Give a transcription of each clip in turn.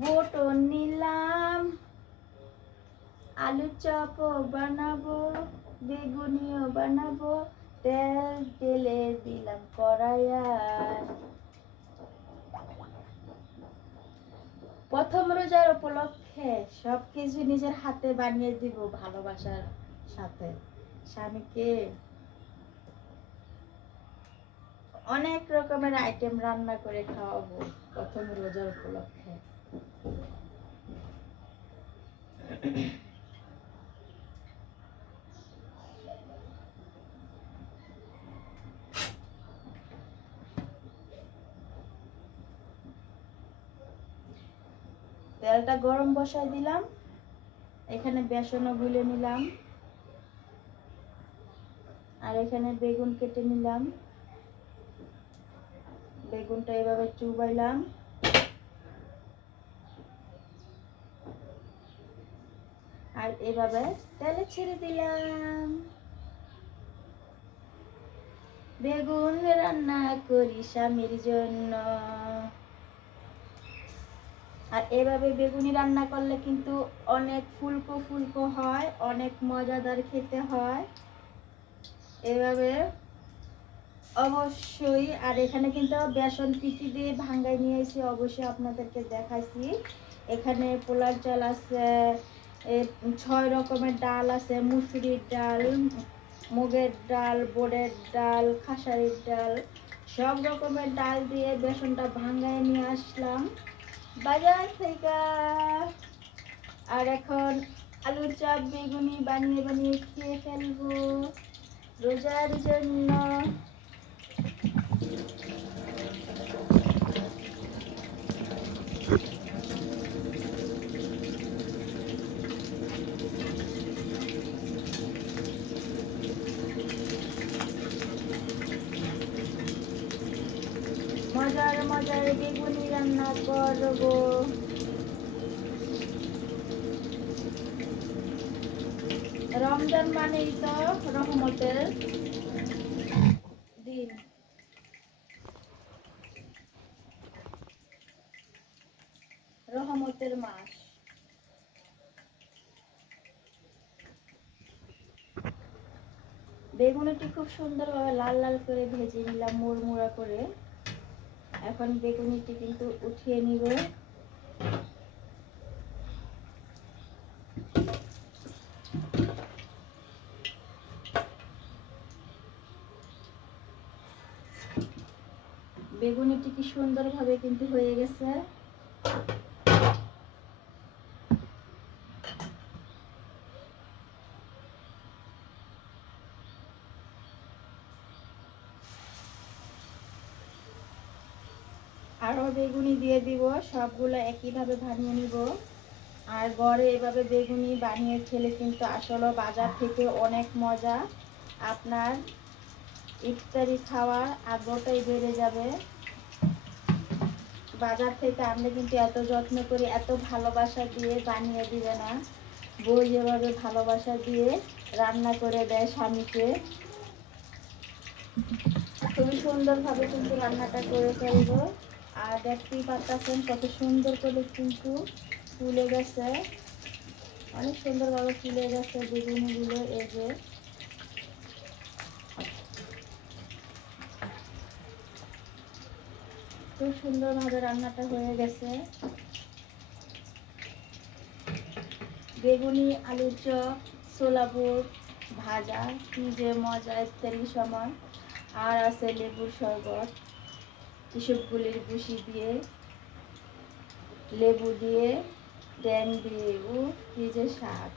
বোটো নিলাম। আলু চপও বানাবো, বেগুনিও বানাবো, তেল তেলে দিলাম কড়াইয়ায়। প্রথম রোজার উপলক্ষে সব কিছু নিজের হাতে বানিয়ে দিব ভালোবাসার সাথে। স্বামীকে অনেক রকমের আইটেম রান্না করে খাওয়াবো প্রথম রোজার উপলক্ষে। তেলটা গরম বসাই দিলাম। এখানে বেসনও গুলে নিলাম। আর এখানে বেগুন কেটে নিলাম। বেগুনটা এভাবে চুবাইলাম। এভাবে তেলে ছেড়ে দিলাম। বেগুন রান্না করি স্বামীর জন্য। আর এভাবে বেগুনি রান্না করলে কিন্তু অনেক ফুলকো ফুলকো হয়, অনেক মজাদার খেতে হয়। এভাবে অবশ্যই, আর এখানে কিন্তু বেসন পিঠি দিয়ে ভাঙ্গাই নিয়ে এসে অবশ্যই আপনাদেরকে দেখাইছি। এখানে পোলার জল আছে ছয় রকমের ডাল আছে, মুসুরির ডাল, মুগের ডাল বোড়ের ডাল, খাসারির ডাল। সব রকমের ডাল দিয়ে বেসনটা ভাঙ্গায় নিয়ে আসলাম। বাজার থেকে। আর এখন আলুর চপ বেগুনি বানিয়ে বানিয়ে খেয়ে ফেলব। রোজার জন্য মজার মজার বেগুনি রান্না করব রমজান মানেই তো রহমতের রহমতের মাস। বেগুনিটি খুব সুন্দরভাবে লাল লাল করে ভেজে নিলাম, মুড়মুড়া করে। এখন বেগুনিটি কিন্তু উঠিয়ে নিব। বেগুনিটি কি সুন্দরভাবে কিন্তু হয়ে গেছে। আরও বেগুনি দিয়ে দিব, সবগুলো একইভাবে বানিয়ে নিব। আর ঘরে এভাবে বেগুনি বানিয়ে খেলে কিন্তু আসলে বাজার থেকে অনেক মজা। আপনার ইফতারি খাওয়ার আগ্রহটাই বেড়ে যাবে। বাজার থেকে আমরা কিন্তু এত যত্ন করে এত ভালোবাসা দিয়ে বানিয়ে দিবে না। বই যেভাবে ভালোবাসা দিয়ে রান্না করে দেয় স্বামীকে। খুবই সুন্দরভাবে কিন্তু রান্নাটা করে ফেলব। আর দেখতেই পাচ্ছেন কত সুন্দর করে কিন্তু ফুলে গেছে। অনেক সুন্দরভাবে ফুলে গেছে বেগুনিগুলো, এই যে। খুব সুন্দরভাবে রান্নাটা হয়ে গেছে। বেগুনি, আলুর চপ সোলাপুর ভাজা, কি যে মজা ইত্যাদি সময়। আর আছে লেবুর শরবত এসবগুলির বুসি দিয়ে, লেবু দিয়ে ড্যাং দিয়ে ও কি যে স্বাদ।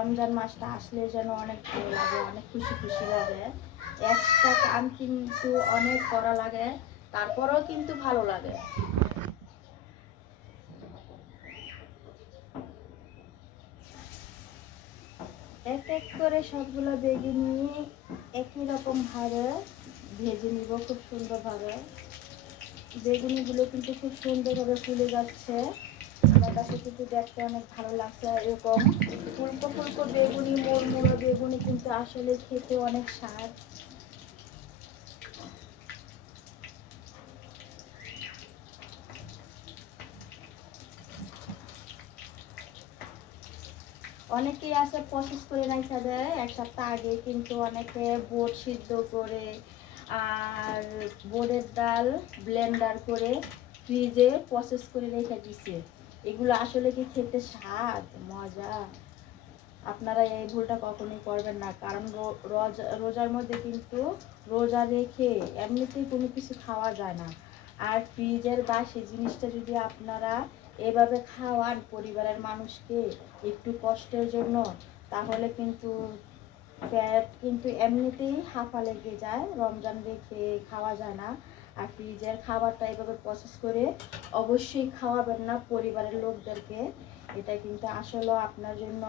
রমজান মাসটা আসলে যেন অনেক ভালো লাগে, অনেক খুশি খুশি লাগে। এক্সট্রা কাম কিন্তু অনেক করা লাগে, তারপরেও কিন্তু ভালো লাগে। এক এক করে সবগুলো বেগুনি একই রকম ভাবে ভেজে নিব, খুব সুন্দরভাবে বেগুনিগুলো কিন্তু খুব সুন্দরভাবে ফুলে যাচ্ছে। আমার কাছে কিন্তু দেখতে অনেক ভালো লাগছে এরকম। ফুলকো ফুলকো বেগুনি মোড় মোড়ো বেগুনি কিন্তু আসলে খেতে অনেক স্বাদ। অনেকেই আছে প্রসেস করে রাখা দেয় এক সপ্তাহ আগে কিন্তু অনেকে বোট সিদ্ধ করে আর বোরের ডাল ব্লেন্ডার করে ফ্রিজে প্রসেস করে রেখে দিছে। এগুলো আসলে কি খেতে স্বাদ? মজা? আপনারা এই ভুলটা কখনোই করবেন না। কারণ রোজার মধ্যে কিন্তু রোজা রেখে এমনিতেই কোনো কিছু খাওয়া যায় না। আর ফ্রিজের বাসি জিনিসটা যদি আপনারা এভাবে খাওয়ান পরিবারের মানুষকে একটু কষ্টের জন্য, তাহলে কিন্তু পেট কিন্তু এমনিতেই হাফা লেগে যায়। রমজান রেখে খাওয়া যায় না। আর ফ্রিজের খাবারটা এভাবে প্রসেস করে অবশ্যই খাওয়াবেন না পরিবারের লোকদেরকে। এটা কিন্তু আসলে আপনার জন্য,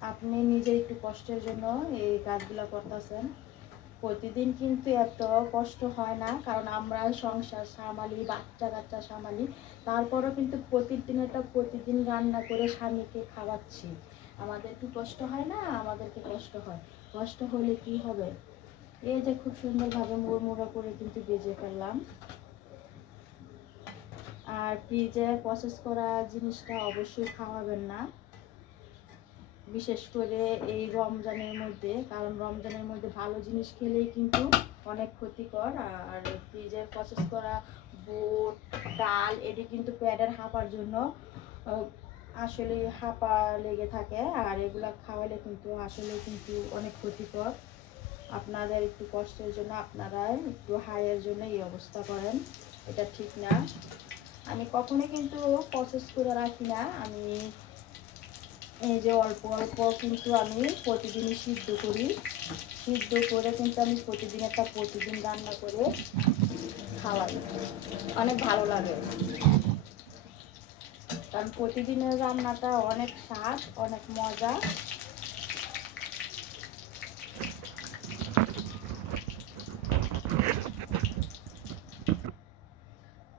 আপনি নিজে একটু কষ্টের জন্য এই কাজগুলো করতেছেন। প্রতিদিন কিন্তু এত কষ্ট হয় না, কারণ আমরা সংসার সামালি, বাচ্চা কাচ্চা সামালি, তারপরও কিন্তু প্রতিদিনেরটা প্রতিদিন রান্না করে স্বামীকে খাওয়াচ্ছি। আমাদের কি কষ্ট হয় না? আমাদেরকে কষ্ট হয়। কষ্ট হলে কি হবে? এই যে খুব সুন্দরভাবে মুড়মুড়ো করে কিন্তু ভেজে ফেললাম। আর ফ্রিজে প্রসেস করা জিনিসটা অবশ্যই খাওয়াবেন না। বিশেষ করে এই রমজানের মধ্যে, কারণ রমজানের মধ্যে ভালো জিনিস খেলেই কিন্তু অনেক ক্ষতিকর। আর ফ্রিজে প্রসেস করা বুট, ডাল, এটি কিন্তু প্যাডের হাঁপার জন্য আসলে হাঁপা লেগে থাকে। আর এগুলা খাওয়ালে কিন্তু আসলে কিন্তু অনেক ক্ষতিকর। আপনাদের একটু কষ্টের জন্য আপনারা একটু হাইয়ের জন্য এই অবস্থা করেন। এটা ঠিক না। আমি কখনোই কিন্তু প্রসেস করে রাখি না। আমি এই যে অল্প অল্প কিন্তু আমি প্রতিদিনই সিদ্ধ করি। সিদ্ধ করে কিন্তু আমি প্রতিদিন একটা প্রতিদিন রান্না করে খাওয়াই। অনেক ভালো লাগে। কারণ প্রতিদিনের রান্নাটা অনেক স্বাদ, অনেক মজা।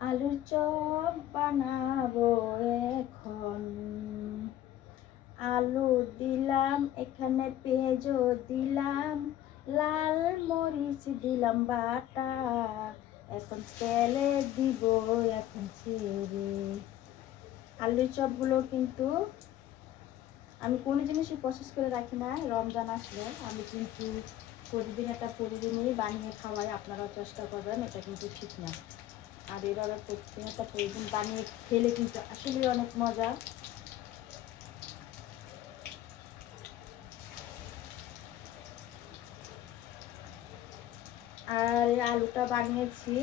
আলুর চপ বানাবো এখন। আলু দিলাম, এখানে পেঁয়াজও দিলাম, লাল মরিচ দিলাম, বাটা। এখন তেলে দিব, এখন ছেড়ে আলুর চপগুলো কিন্তু আমি কোনো জিনিসই প্রসেস করে রাখি না, রমজান আসলে। আমি কিন্তু প্রতিদিন একটা প্রতিদিনই বানিয়ে খাওয়াই, আপনারাও চেষ্টা করবেন, এটা কিন্তু ঠিক না। আর এভাবে প্রতিদিন একটা প্রতিদিন বানিয়ে খেলে কিন্তু আসলে অনেক মজা। আর আলুটা বানিয়েছি,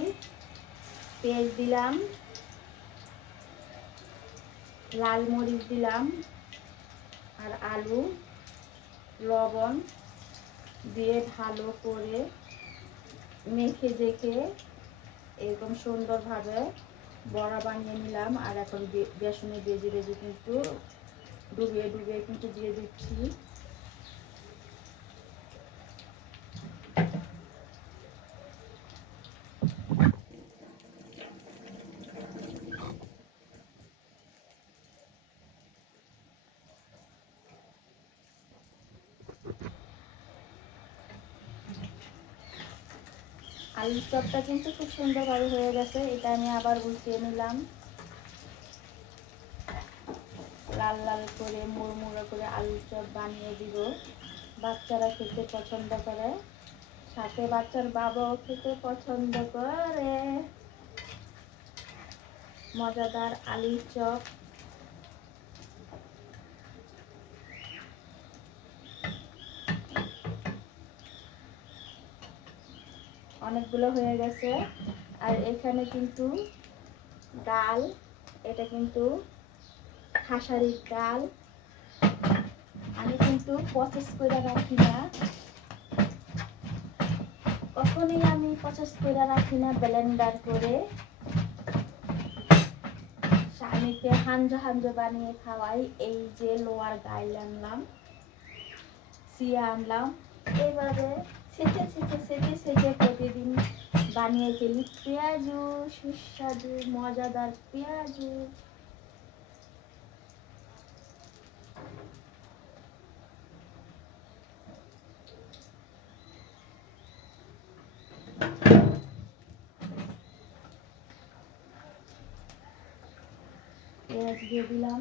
পেঁয়াজ দিলাম, লাল মরিচ দিলাম, আর আলু, লবণ দিয়ে ভালো করে মেখে দেখে এরকম সুন্দরভাবে বড়া বানিয়ে নিলাম, আর এখন বেসনে বেজে বেজে কিন্তু ডুবিয়ে ডুবিয়ে কিন্তু দিয়ে দিচ্ছি। আলুর চপটা কিন্তু খুব সুন্দরভাবে হয়ে গেছে, এটা আমি আবার উল্টিয়ে নিলাম। লাল লাল করে, মুড়মুড়ো করে আলুর চপ বানিয়ে দিব। বাচ্চারা খেতে পছন্দ করে, সাথে বাচ্চার বাবাও খেতে পছন্দ করে। মজাদার আলুর চপ। অনেকগুলো হয়ে গেছে। আর এখানে কিন্তু ডাল, এটা কিন্তু খাসারির ডাল। আমি কিন্তু প্রসেস করে রাখি না। কখনই আমি প্রসেস করে রাখি না ব্লেন্ডার করে। স্বামীকে হাঞ্জা হাঞ্জা বানিয়ে খাওয়াই, এই যে লোয়ার গাইল আনলাম, সিয়া আনলাম। এইভাবে সেচে সেচে সেচে সেচে প্রতিদিন বানিয়ে ফেলি পেঁয়াজু সুস্বাদু মজাদার পেঁয়াজু। পেঁয়াজ দিয়ে দিলাম।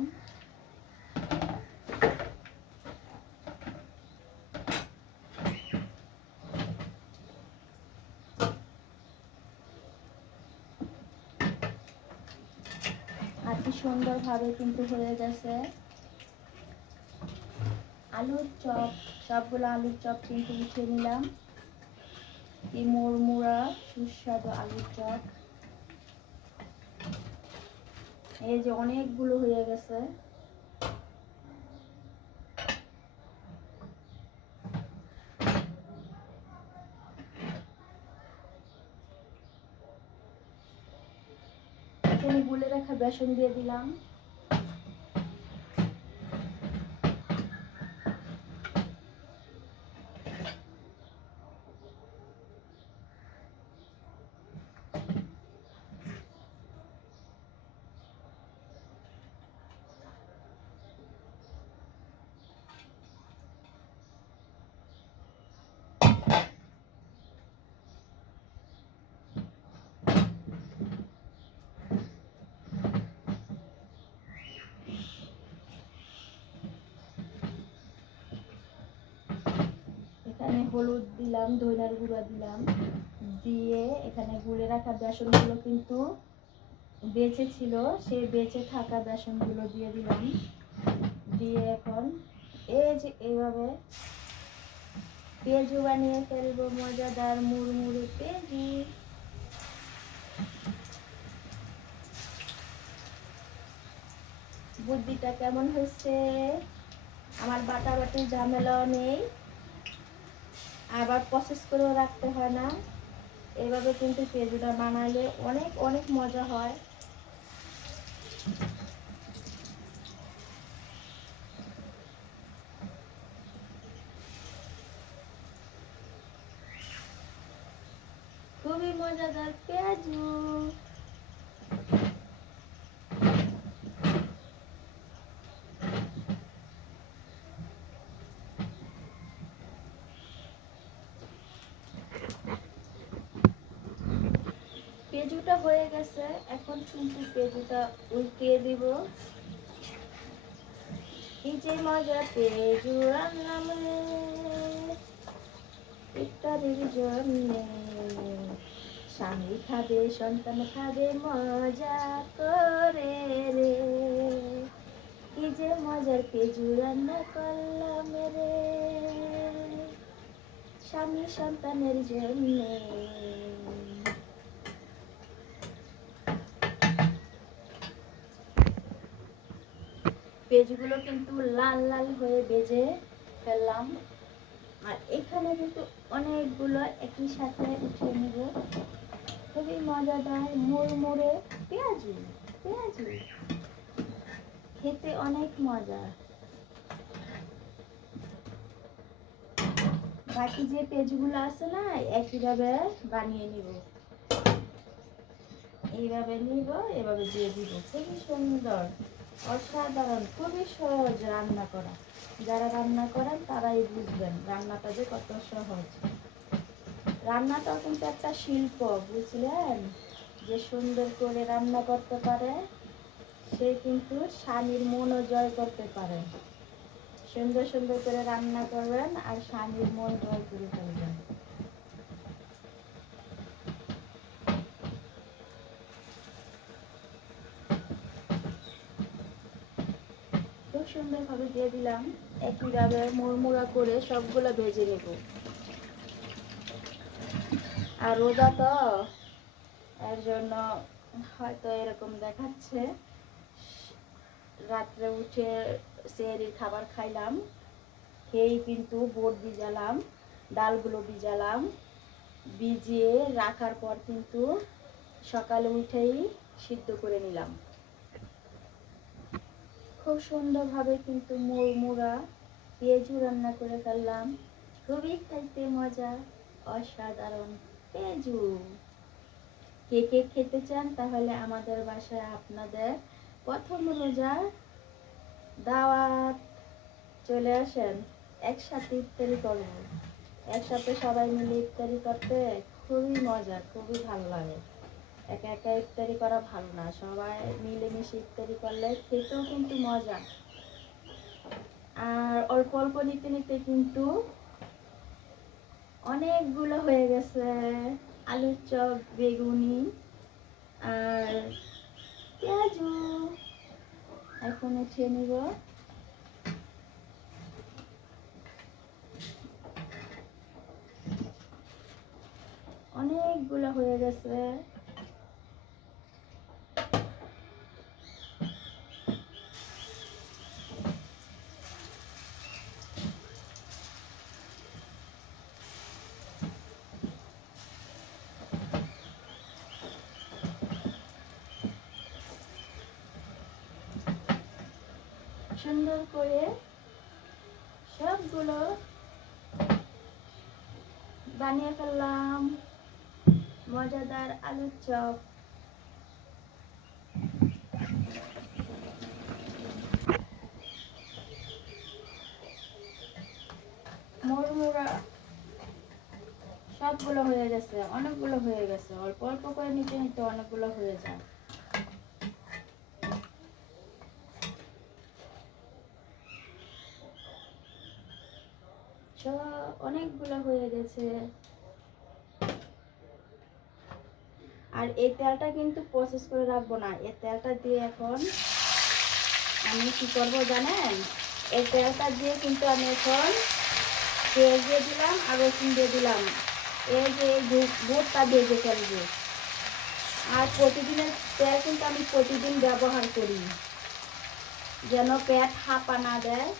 কি সুন্দরভাবে কিন্তু হয়ে গেছে। আলুর চপ, সবগুলো আলুর চপ কিন্তু উঠে নিলাম। এই মোড়মোড়া সুস্বাদু আলুর চপ। এই যে অনেকগুলো হয়ে গেছে এখানে গুলে রাখা বেসন দিয়ে দিলাম। এখানে হলুদ দিলাম, ধইনার গুঁড়া দিলাম। দিয়ে এখানে গুলে রাখা বেসনগুলো কিন্তু বেঁচে ছিল, সেই বেঁচে থাকা বেসনগুলো দিয়ে দিলাম। দিয়ে এখন এই যে এইভাবে পেঁজু বানিয়ে ফেলব, মজাদার মুড়মুড়ে পেঁজু বুদ্ধিটা কেমন হয়েছে? আমার বাটাবাটি ঝামেলাও নেই। আবার প্রসেস করেও রাখতে হয় না। এভাবে কিন্তু পেঁজুটা বানাইলে অনেক অনেক মজা হয়। খুবই মজাদার পেঁয়াজু। পেঁজুটা হয়ে গেছে, এখন কিন্তু পেঁজুটা উল্টিয়ে দিব। কি যে মজা রান্নাম ইত্যাদির জন্যে স্বামী খাবে, সন্তান খাবে, মজা করে রে। কি যে মজার পেঁজু রান্না করলাম রে। স্বামী সন্তানের জন্যে পেঁয়াজগুলো কিন্তু লাল লাল হয়ে বেজে ফেললাম। আর এখানে কিন্তু অনেকগুলো একই সাথে উঠিয়ে নেব। খুবই মজাদার মুড়মুড়ে পেঁয়াজু পেঁয়াজু খেতে অনেক মজা। বাকি যে পেঁয়াজগুলো আছে না, একইভাবে বানিয়ে নিব। এইভাবে নিব, এভাবে দিয়ে দিব। খুবই সুন্দর। অসাধারণ, খুবই সহজ রান্না করা। যারা রান্না করেন তারাই বুঝবেন রান্নাটা যে কত সহজ। রান্নাটা কিন্তু একটা শিল্প, বুঝলেন? যে সুন্দর করে রান্না করতে পারে, সে কিন্তু স্বামীর মনও জয় করতে পারে। সুন্দর সুন্দর করে রান্না করবেন আর স্বামীর মন জয় করে ফেলবেন খুব সুন্দরভাবে দিয়ে দিলাম। একইভাবে মুড়মুড়া করে সবগুলো ভেজে নেব। আর রোজা তো এর জন্য হয়তো এরকম দেখাচ্ছে। রাত্রে উঠে সেহরির খাবার খাইলাম। খেয়েই কিন্তু বোট ভিজালাম, ডালগুলো ভিজালাম। ভিজিয়ে রাখার পর কিন্তু সকালে উঠেই সিদ্ধ করে নিলাম। খুব সুন্দরভাবে কিন্তু মুড়মুড়া পেঁয়াজু রান্না করে ফেললাম। খুবই খাইতে মজা, অসাধারণ। পেঁয়াজু। কে কে খেতে চান তাহলে আমাদের বাসায় আপনাদের প্রথম রোজা দাওয়াত চলে আসেন। একসাথে ইফতারি করব। একসাথে সবাই মিলে ইফতারি করতে খুবই মজা, খুবই ভালো লাগে। একা একা ইফতারি করা ভালো না। সবাই মিলেমিশে ইফতারি করলে খেতেও কিন্তু মজা। আর অল্প অল্প নিতে নিতে কিন্তু অনেকগুলো হয়ে গেছে। আলুর চপ, বেগুনি আর পেঁয়াজু। এখন উঠিয়ে নিব। অনেকগুলো হয়ে গেছে সুন্দর করে সবগুলো বানিয়ে ফেললাম। মজাদার আলুর চপ। সবগুলো হয়ে গেছে, অনেকগুলো হয়ে গেছে। অল্প অল্প করে নিতে নিতে অনেকগুলো হয়ে যায়। সব অনেকগুলো হয়ে গেছে। আর এই তেলটা কিন্তু প্রসেস করে রাখব না। এই তেলটা দিয়ে এখন আমি কি করব জানেন? এই তেলটা দিয়ে কিন্তু আমি এখন পেঁয়াজ দিয়ে দিলাম আর রসুন দিয়ে দিলাম। এই যে গু- গুড়টা ভেজে ফেলব আর প্রতিদিনের তেল কিন্তু আমি প্রতিদিন ব্যবহার করি। যেন পেট হাঁপা না দেয়,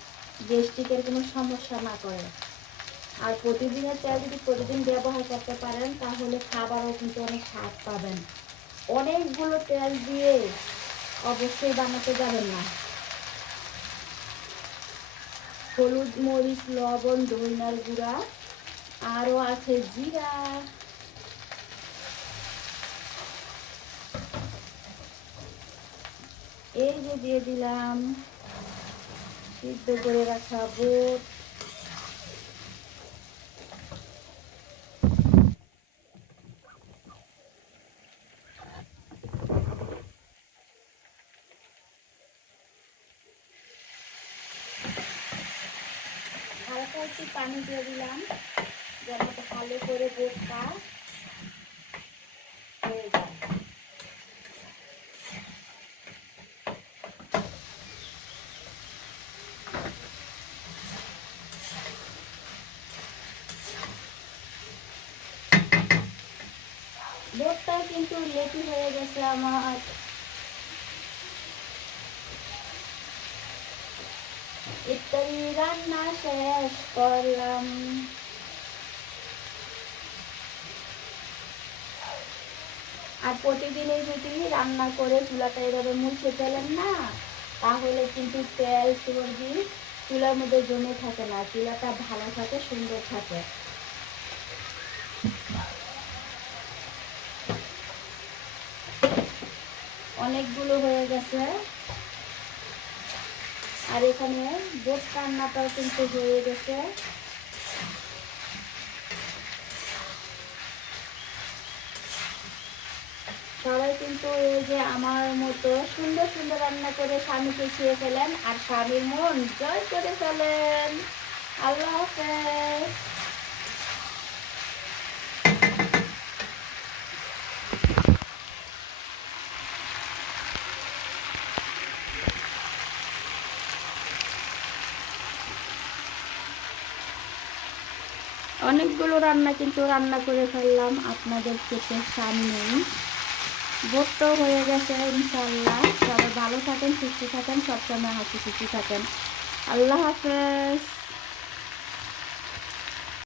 গ্যাস্ট্রিকের কোনো সমস্যা না করে। আর প্রতিদিনের তেল যদি প্রতিদিন ব্যবহার করতে পারেন, তাহলে খাবারও কিন্তু অনেক স্বাদ পাবেন। অনেকগুলো তেল দিয়ে অবশ্যই বানাতে যাবেন না। হলুদ মরিচ, লবণ দইনার গুঁড়া, আরও আছে জিরা। এই যে দিয়ে দিলাম, সিদ্ধ করে রাখা বুট। হালকা পানি দিয়ে দিলাম। যেন ভালো করে বোটটা হয়ে যায়। বোটটা কিন্তু লেটি হয়ে গেছে আমার ইত্যাদি রান্না শেষ করলাম আর প্রতিদিনই যদি রান্না করে চুলাটা এভাবে মুছে ফেলেন না, তাহলে কিন্তু তেল চর্বি চুলার মধ্যে জমে থাকে না, চুলাটা ভালো থাকে, সুন্দর থাকে। অনেকগুলো হয়ে গেছে। আর এখানে বোট রান্নাটাও কিন্তু হয়ে গেছে। সবাই কিন্তু এই যে আমার মতো সুন্দর সুন্দর রান্না করে স্বামীকে খেয়ে ফেলেন, আর স্বামীর মন জয় করে ফেলেন। আল্লাহ হাফেজ। অনেকগুলো রান্না কিন্তু রান্না করে ফেললাম আপনাদের চোখের সামনে। ভোটটাও হয়ে গেছে ইনশাল্লাহ সবাই ভালো থাকেন, সুস্থ থাকেন, সবসময় হাসি খুশি থাকেন। আল্লাহ হাফেজ।